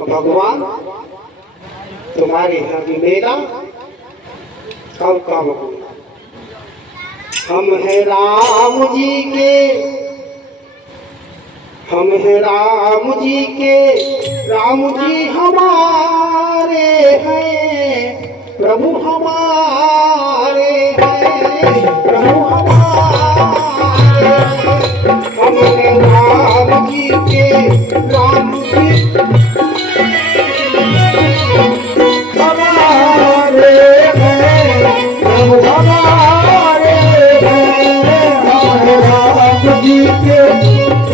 भगवान तुम्हारे यहाँ की मेला कब कब हो। हम हैं राम जी के, हम हैं राम जी के, राम जी हमारे हैं, प्रभु हमारे हैं, प्रभु हमारे हैं। हम हैं राम जी के, राम जी हमारे हैं, प्रभु हमारे हैं। हम हैं राम जी के,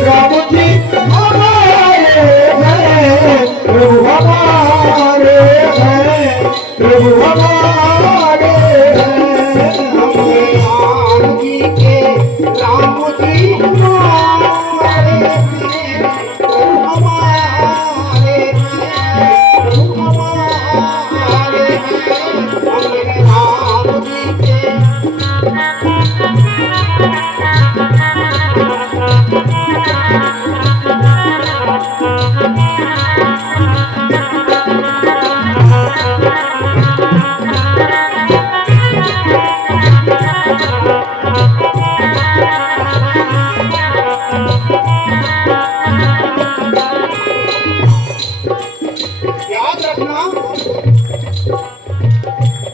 राम जी हमारे हैं, प्रभु हमारे हैं, प्रभु हमारे हैं। हम हैं राम जी के, राम जी हमारे हैं, प्रभु हमारे हैं, प्रभु हमारे हैं। हम हैं राम जी के। याद रखना,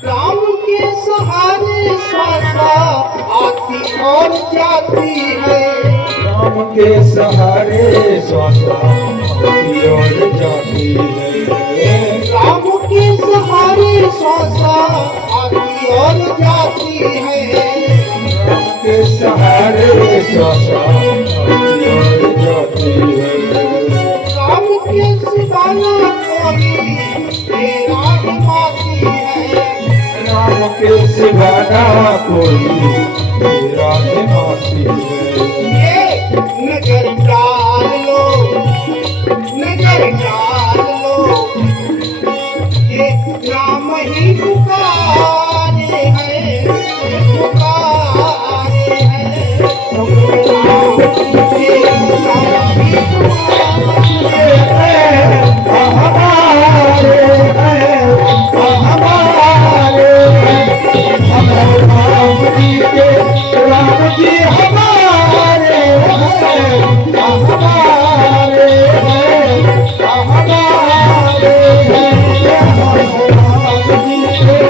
राम के सहारे श्वासा आती और जाती है। राम के सहारे श्वासा आती और जाती है। राम के सहारे श्वासा आती और जाती है। राम के सहारे श्वासा आती और जाती है। राम के सिवाना कोई तेरा हिमाती है। राम के सिवाना कोई तेरा हिमाती है। ये नजर डाल लो, नजर डाल लो, ये राम ही पुकारे हैं, पुकारे हैं। राम ही पुकारे हैं, हमारे हैं, हमारे हैं। हम राम जी के, राम जी हमारे हैं, हमारे हैं, हमारे हैं। हम राम जी के।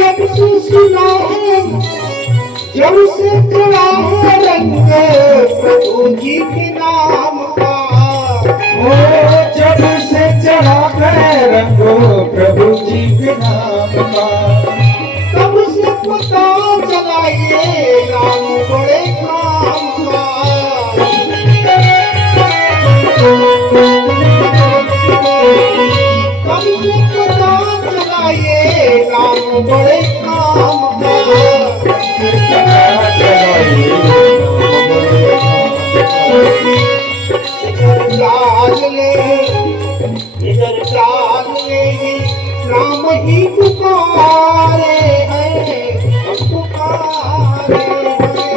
जब से सुना है, जब से चढ़ा है रंग प्रभु जी के नाम का। ओ जब से चढ़ा है रंगो प्रभु जी के नाम का। तब से पता चला ये राम बड़े काम का। तब से पता चला ये राम बड़े काम का। चाल ले, इधर चाल ले, राम ही पुकारे हैं, पुकारे हैं।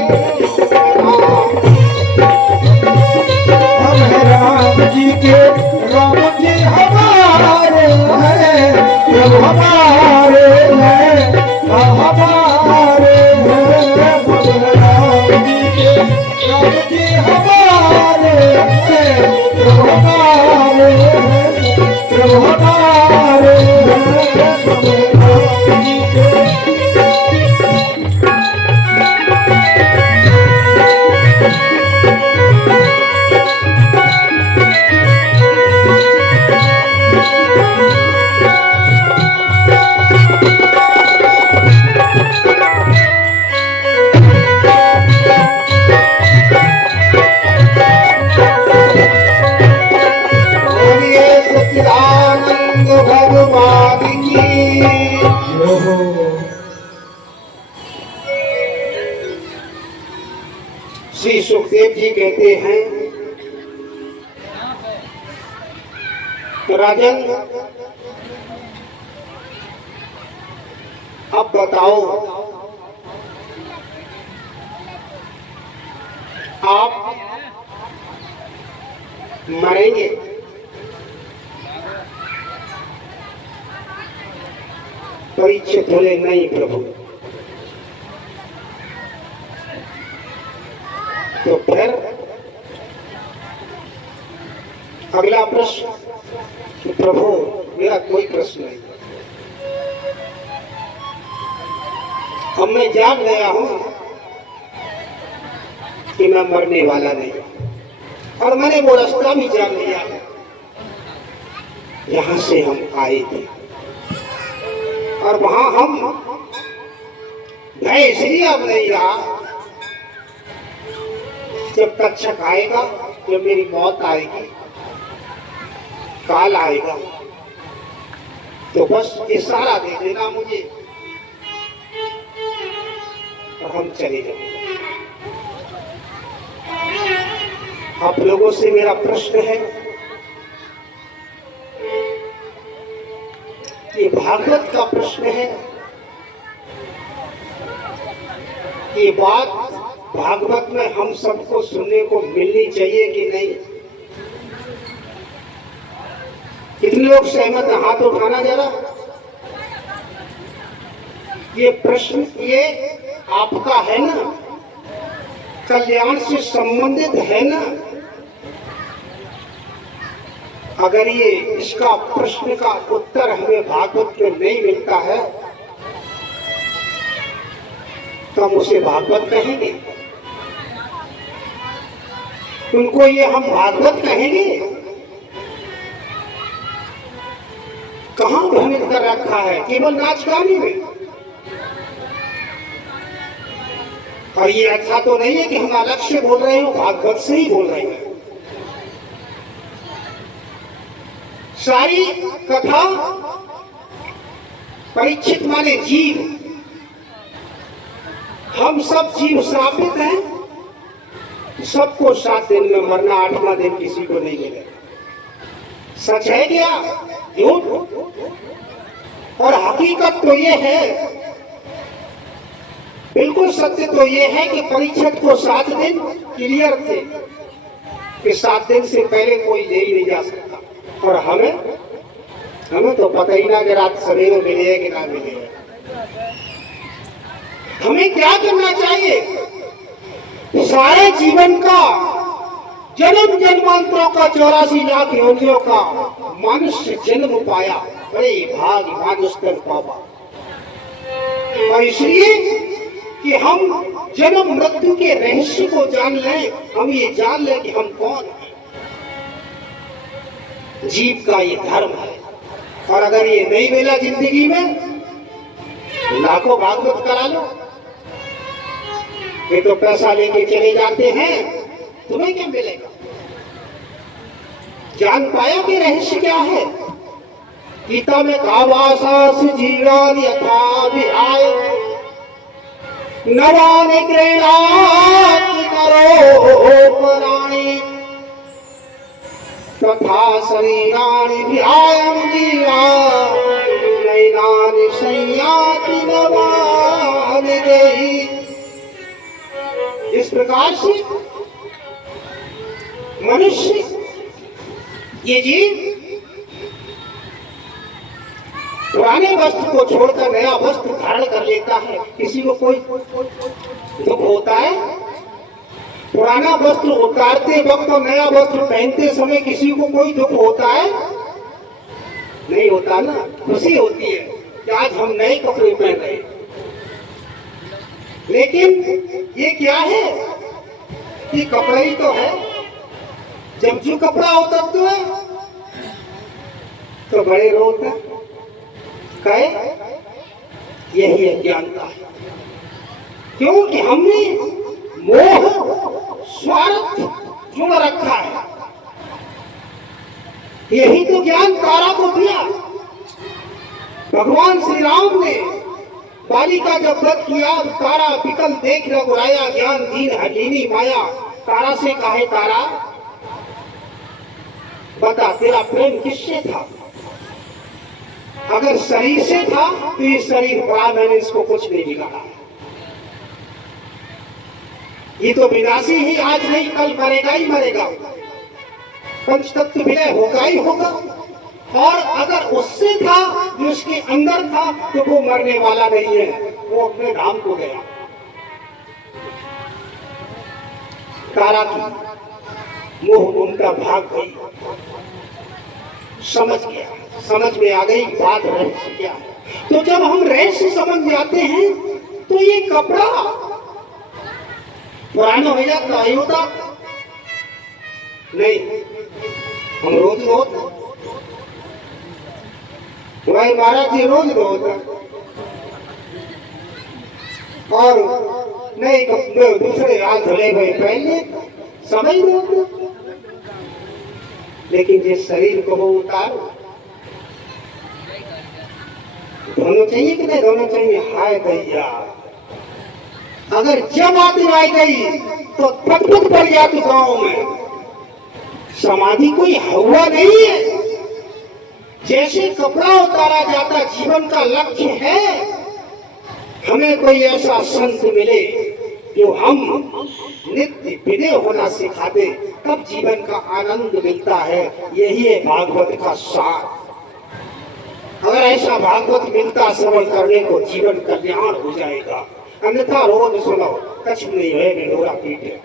हम हैं राम जी के, राम जी हमारे हैं, प्रभु हमारे हैं, हमारे हैं। हम हैं राम जी के, राम जी हमारे हैं, प्रभु हमारे हैं, प्रभु हमारे हैं। हम हैं राम जी के। बोलिए सच्चिदानंद भगवान की। श्री सुखदेव जी कहते हैं, राजन अब बताओ, आप मरेंगे? परीक्षित बोले नहीं प्रभु। तो फिर अगला प्रश्न, प्रभु मेरा कोई प्रश्न नहीं, अब मैं जान गया हूं कि मैं मरने वाला नहीं, और मैंने वो रास्ता भी जान लिया है यहां से हम आए थे, और वहां हम भय इसलिए अब नहीं रहा, जब तक्षक आएगा, जब मेरी मौत आएगी, काल आएगा, तो बस इशारा दे देना मुझे और हम चले जाएंगे। आप लोगों से मेरा प्रश्न है, ये भागवत का प्रश्न है, ये बात भागवत में हम सबको सुनने को मिलनी चाहिए कि नहीं? कितने लोग सहमत हैं? हाथ उठाना जरा। ये प्रश्न ये आपका है ना, कल्याण से संबंधित है ना? अगर ये इसका प्रश्न का उत्तर हमें भागवत में नहीं मिलता है तो हम उसे भागवत कहेंगे? उनको ये हम भागवत कहेंगे? कहां भ्रमित कर रखा है? केवल नाच गाने में। और ये अच्छा तो नहीं है कि हम अलग से बोल रहे हो, भागवत से ही बोल रहे हैं। सारी कथा परीक्षित माने जीव, हम सब जीव श्रापित हैं, सबको 7 दिन में मरना, 8वां दिन किसी को नहीं मिलेगा। सच है क्या? झूठ? और हकीकत तो ये है, बिल्कुल सत्य तो ये है कि परीक्षित को 7 दिन क्लियर थे कि 7 दिन से पहले कोई ले ही नहीं जा सकता, और हमें तो पता ही ना कि रात सवेरे मिले कि ना मिले। हमें क्या करना चाहिए? सारे जीवन का, जन्म जन्मांतरों का, 84 लाख योनियों का मनुष्य जन्म पाया, बड़े भाग मानुष्य पावा, और इसलिए कि हम जन्म मृत्यु के रहस्य को जान लें, हम ये जान लें कि हम कौन हैं। जीव का ये धर्म है, और अगर ये नहीं मिला जिंदगी में, लाखों भागवत करा लो, ये तो पैसा लेके चले जाते हैं, तुम्हें क्या मिलेगा? जान पाया कि रहस्य क्या है? गीता में कहा, वासास जीवन यथा विहाय नवानि गृह्णाति नरो पराणि तथा शरीराणि विहायं जीवा नैनानि संयाति नवानि देहि। इस प्रकार से मनुष्य, ये जीव पुराने वस्त्र को छोड़कर नया वस्त्र धारण कर लेता है। किसी को कोई दुख होता है? पुराना वस्त्र उतारते वक्त और नया वस्त्र पहनते समय किसी को कोई दुख होता है? नहीं होता ना, खुशी होती है कि आज हम नए कपड़े पहन रहे हैं। लेकिन ये क्या है? ये कपड़ा ही तो है। जब जो कपड़ा उतरते हैं तो बड़े रोते हैं, कहे यही अज्ञानता है, क्योंकि हमने मोह स्वार्थ जुड़ रखा है। यही तो ज्ञान तारा को दिया। भगवान श्री राम ने बालिका जब वध किया, तारा विकल देख रघुराया, ज्ञान दीन हलीनी माया। तारा से कहे, तारा बता तेरा प्रेम किससे था? अगर शरीर से था तो ये शरीर बड़ा, मैंने इसको कुछ नहीं बिगाड़ा है। ये तो विनाशी ही, आज नहीं कल मरेगा ही मरेगा, पंचतत्व विलय होगा ही होगा। और अगर उससे था, जो उसके अंदर था, तो वो मरने वाला नहीं है, वो अपने धाम को गया। तारा की मोह ममता भाग गई, समझ गया, समझ में आ गई बात रहस्य क्या है। तो जब हम रहस्य समझ जाते हैं तो ये कपड़ा पुराना हो जाता है, होता नहीं। हम रोज भाई महाराज जी रोज और नहीं दूसरे हाथ धुले भाई पहले समझ लो। लेकिन जिस शरीर को वो उतारो, दोनों चाहिए कि नहीं, दोनों चाहिए। हाय भैया, अगर जब आदमी आई गई तो पटपट पड़ जाती गांव में। समाधि कोई हवा नहीं है। जैसे कपड़ा उतारा जाता जीवन का लक्ष्य है, हमें कोई ऐसा संत मिले जो हम नित्य विनय होना सिखा दे, तब जीवन का आनंद मिलता है। यही है भागवत का सार। अगर ऐसा भागवत मिलता श्रवण करने को, जीवन कल्याण हो जाएगा। अन्यथा रोज सुनो, कछ नहीं है, निडोरा पीठ है।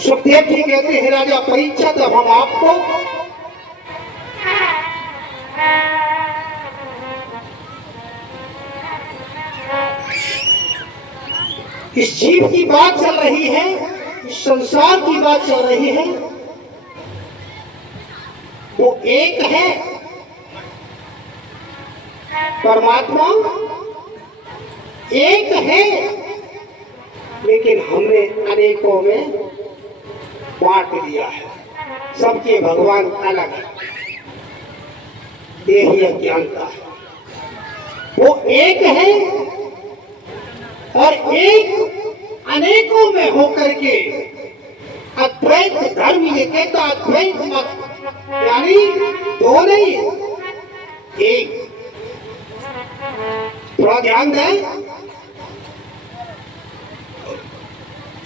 सुखदेव जी कहते हैं, राजा परीक्षित, अब हम आपको इस जीव की बात चल रही है, इस संसार की बात चल रही है। वो एक है परमात्मा, एक है, लेकिन हमने अनेकों में बांट दिया है। सबके भगवान अलग है, यही अज्ञानता है। वो एक है और एक अनेकों में होकर के अद्वैत धर्म ये कहता, अद्वैत मत यानी दो नहीं, एक। थोड़ा ध्यान दें,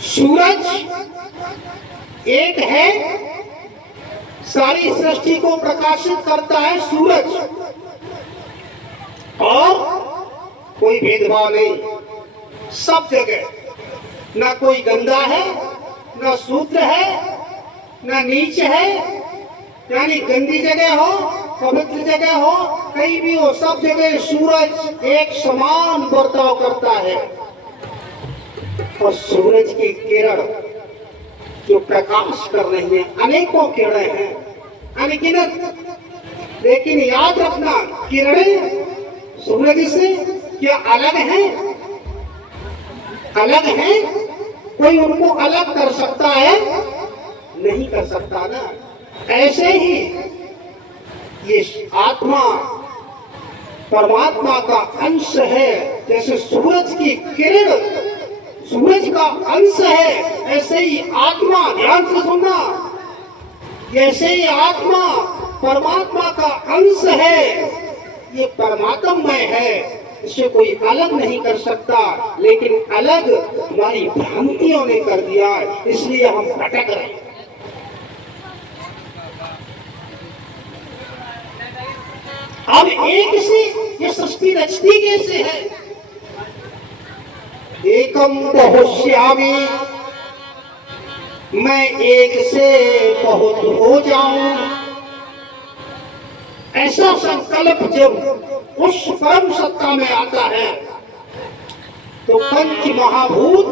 सूरज एक है, सारी सृष्टि को प्रकाशित करता है सूरज, और कोई भेदभाव नहीं, सब जगह। ना कोई गंदा है, ना शूद्र है, ना नीच है, यानी गंदी जगह हो, पवित्र जगह हो, कहीं भी हो, सब जगह सूरज एक समान बर्ताव करता है। और सूरज की किरण जो प्रकाश कर रही है, अनेकों किरणें हैं, अनगिनत। लेकिन याद रखना, किरणें सूरज से क्या अलग हैं? अलग हैं? कोई उनको अलग कर सकता है? नहीं कर सकता ना। ऐसे ही ये आत्मा परमात्मा का अंश है। जैसे सूरज की किरण सूरज का अंश है, ऐसे ही आत्मा, ध्यान से सुनना, जैसे ही आत्मा परमात्मा का अंश है, ये परमात्ममय है, इसे कोई अलग नहीं कर सकता। लेकिन अलग हमारी भ्रांतियों ने कर दिया, इसलिए हम भटक रहे हैं। अब एक से ये सृष्टि रचती कैसे है? एकम बहुश्यामी, मैं एक से बहुत हो जाऊं, ऐसा संकल्प जब उस परम सत्ता में आता है तो पंच महाभूत,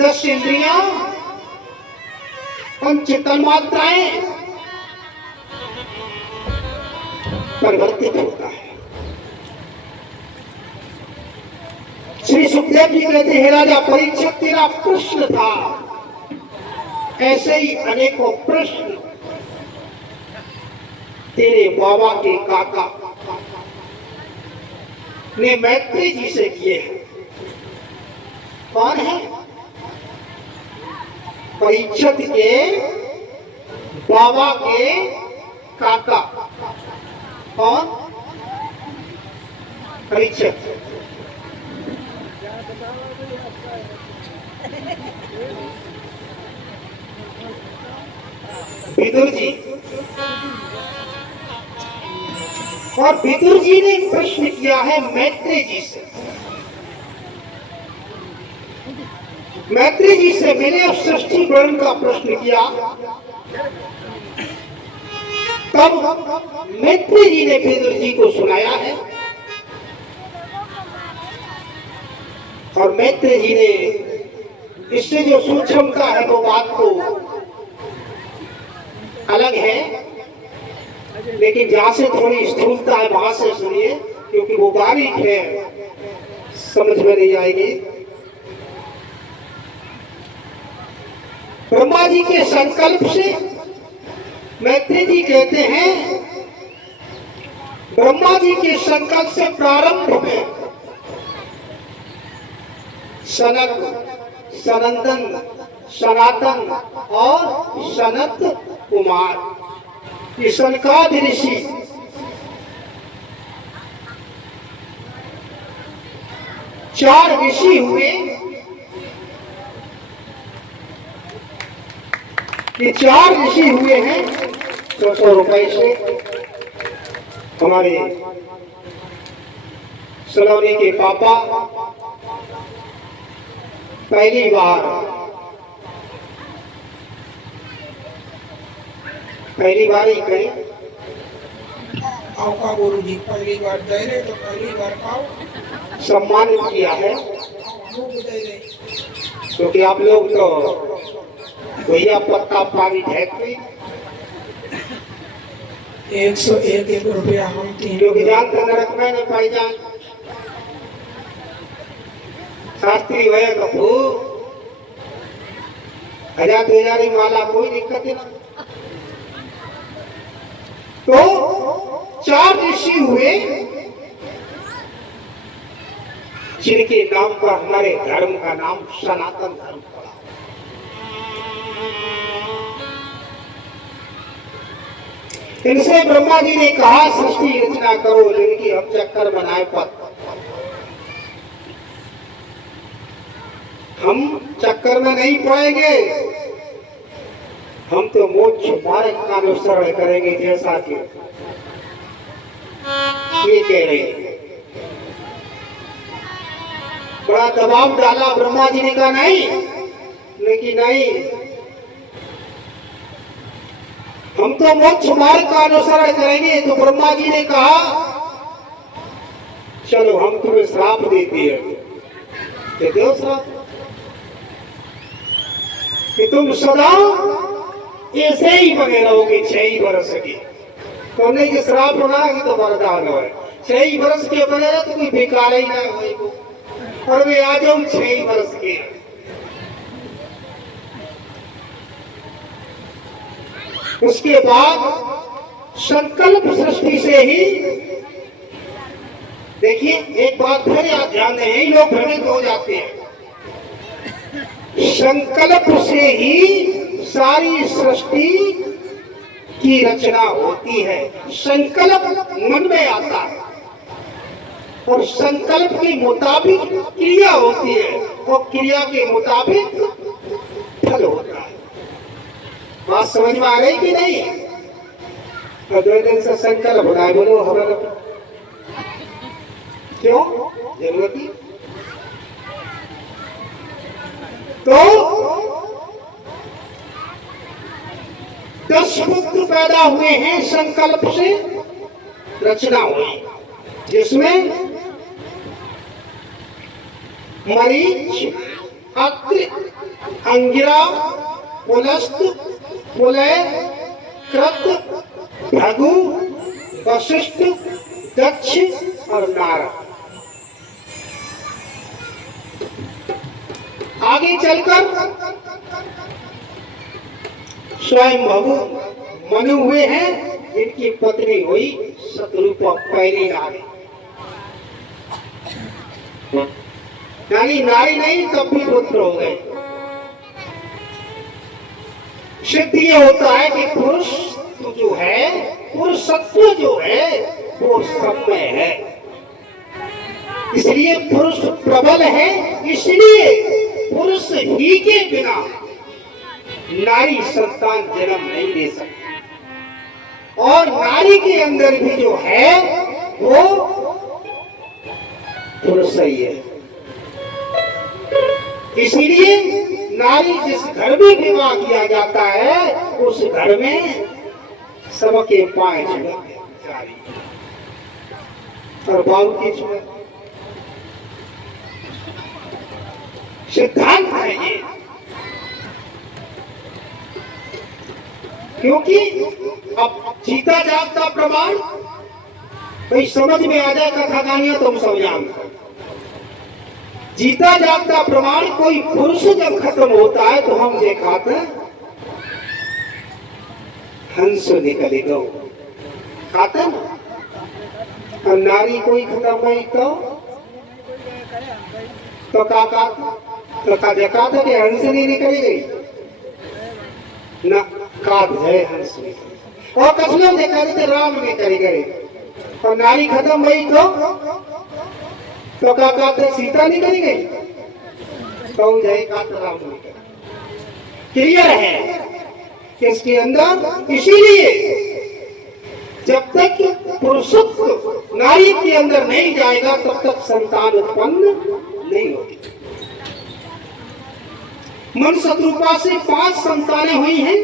10 इंद्रियां, पंच तन्मात्राएं परिवर्तित होता है। श्री सुखदेव जी कहते हैं, राजा परीक्षित, तेरा प्रश्न था, ऐसे ही अनेकों प्रश्न तेरे बाबा के काका ने मैत्री जी से किए हैं। कौन है? परीक्षित के बाबा के काका और परीक्षक। विदुर जी, और विदुर जी ने प्रश्न किया है मैत्री जी से। मैत्री जी से मैंने सृष्टि वर्ण का प्रश्न किया, तब मैत्री जी ने विदुर जी को सुनाया है, और मैत्री जी ने इससे जो सूक्ष्मता है वो बात को अलग है, लेकिन जहां से थोड़ी स्थूलता है वहां से सुनिए, क्योंकि वो बारीक है, समझ में नहीं आएगी। ब्रह्मा जी के संकल्प से मैत्री जी कहते हैं, ब्रह्मा जी के संकल्प से प्रारंभ में सनक, सनंदन, सनातन और सनत कुमार, ये सनकादि ऋषि चार ऋषि हुए। ये चार ऋषि हुए हैं 100 रुपए से। हमारे सलोनी के पापा पहली बार ही कहीं आपका गुरु जी पहली बार दे रहे तो पहली बार पाओ सम्मानित किया है, दे रहे। क्योंकि आप लोग तो भैया पत्ता पानी ढेक गई, 101 रुपया हम तीन क्योंकि जानते नरक में नहीं पाई जान शास्त्री भय कपू 1000 माला कोई दिक्कत नहीं। तो चार ऋषि हुए जिनके नाम पर हमारे धर्म का नाम सनातन धर्म पड़ा। इनसे ब्रह्मा जी ने कहा सृष्टि रचना करो, जिनकी हम चक्कर बनाए पत। हम चक्कर में नहीं पड़ेंगे, हम तो मोक्ष मार्ग का अनुसरण करेंगे, जैसा कि ये कह रहे हैं। बड़ा दबाव डाला, ब्रह्मा जी ने कहा नहीं, लेकिन नहीं, हम तो मोक्ष मार्ग का अनुसरण करेंगे। तो ब्रह्मा जी ने कहा चलो हम तुम्हें श्राप देते हैं, देते हो श्राप कि तुम सदा ऐसे ही बने रहोगे 6 वर्ष के। तो हमने ये श्राप होना कि तो वरदान है, 6 वर्ष के बने रहे तो कोई बेकार ही ना हो, और वे आ जाओ 6 वर्ष के। उसके बाद संकल्प सृष्टि से ही, देखिए एक बात फिर याद ध्यान दें, यही लोग भ्रमित हो जाते हैं। संकल्प से ही सारी सृष्टि की रचना होती है। संकल्प मन में आता है और संकल्प के मुताबिक क्रिया होती है और क्रिया के मुताबिक फल होता है। बात समझ में आ रही कि नहीं? तो 2 दिन से संकल्प होता है, बोलो हमारा क्यों जरूरत? तो 10 पुत्र पैदा हुए हैं, संकल्प से रचना हुई, जिसमें मरीच, अत्रि, अंगिरा, पुलस्त, पुलय, कृत, भृगु, वशिष्ठ, दक्ष और नारद। आगे चलकर स्वयं भगु मनु हुए हैं, जिनकी पत्नी हुई शत्रुपा पहली नारी। यानी नारी नहीं तब भी पुत्र हो गए। सिद्ध ये होता है कि पुरुष जो है सत्व जो है वो सब में है। इसलिए पुरुष प्रबल है, इसलिए पुरुष ही के बिना नारी संतान जन्म नहीं दे सकती। और नारी के अंदर भी जो है वो पुरुष ही है। इसीलिए नारी जिस घर में विवाह किया जाता है उस घर में सबके पाए छुड़कते नारी और बाबू के छुड़कते। सिद्धांत है ये, क्योंकि अब जीता जागता प्रमाण कोई समझ में आ जाए कथा कहानियां तुम सब जानते। जीता जागता प्रमाण कोई पुरुष जब खत्म होता है तो हम दिखाते हंस निकले गो खाते ना। और नारी कोई खत्म हुई तो काका तो का देखा था कि हंस नहीं निकली गई ना, काट है हंस निकली। और कसम देखा थे राम निकल गए। और नारी खत्म हुई तो काका थे सीता निकली गई तो जय काका राम निकल। क्लियर है कि इसके अंदर, इसीलिए जब तक पुरुषत्व नारी के अंदर नहीं जाएगा तब तक संतान उत्पन्न नहीं होगी। मन शत्रुपा से 5 संतानें हुई हैं,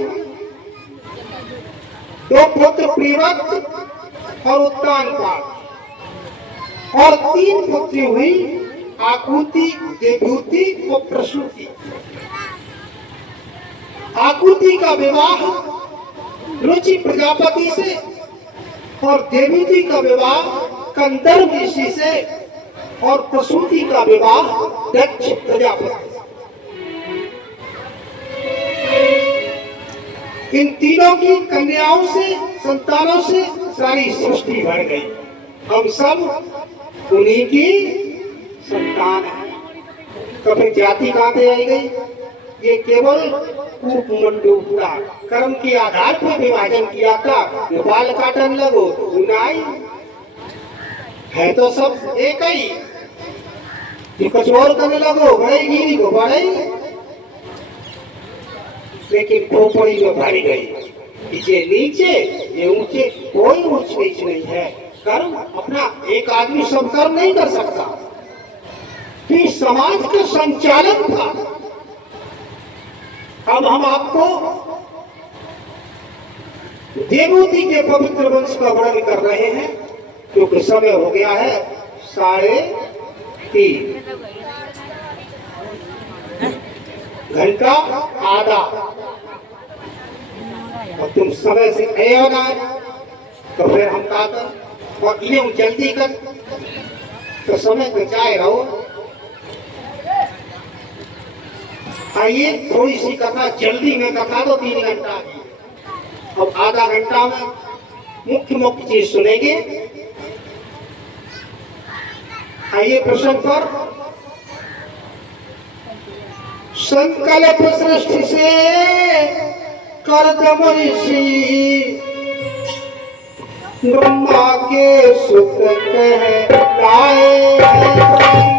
2 पुत्र प्रियव्रत और उत्तानपाद, और 3 पुत्री हुई आकुति, देवहूति और प्रसूति। आकुति का विवाह रुचि प्रजापति से और देवहूति का विवाह कंदर्प ऋषि से और प्रसूति का विवाह दक्ष प्रजापति। इन तीनों की कन्याओं से, संतानों से सारी सृष्टि भर गई। हम सब उन्हीं की संतान है। तो फिर जाति कहां से आई गई? ये केवल उपमंडूपता कर्म के आधार पर विभाजन किया था। बाल काटन लगो उनाई है तो सब एक ही। ये कुछ और करने लगो बढ़ेगी को बढ़ेगी, लेकिन खोपड़ी में भर गई। ये नीचे ये ऊंचे, कोई ऊंच नीच नहीं है। कर्म अपना एक आदमी सब कर्म नहीं कर सकता। कि समाज का संचालक था। अब हम आपको देवहूति के पवित्र वंश का वर्णन कर रहे हैं, क्योंकि समय हो गया है 3:30 घंटा आधा। और तुम समय से गए हो ना तो फिर हम कहा कर और इन्हें जल्दी कर तो समय बचाए रहो। आइए थोड़ी सी कथा जल्दी में कथा दो, 3 घंटा की। अब आधा घंटा में मुख्य चीज सुनेंगे। आइए प्रश्न पर। संकल्प सृष्टि से करदम ऋषि ब्रह्मा के सुत कह लाए।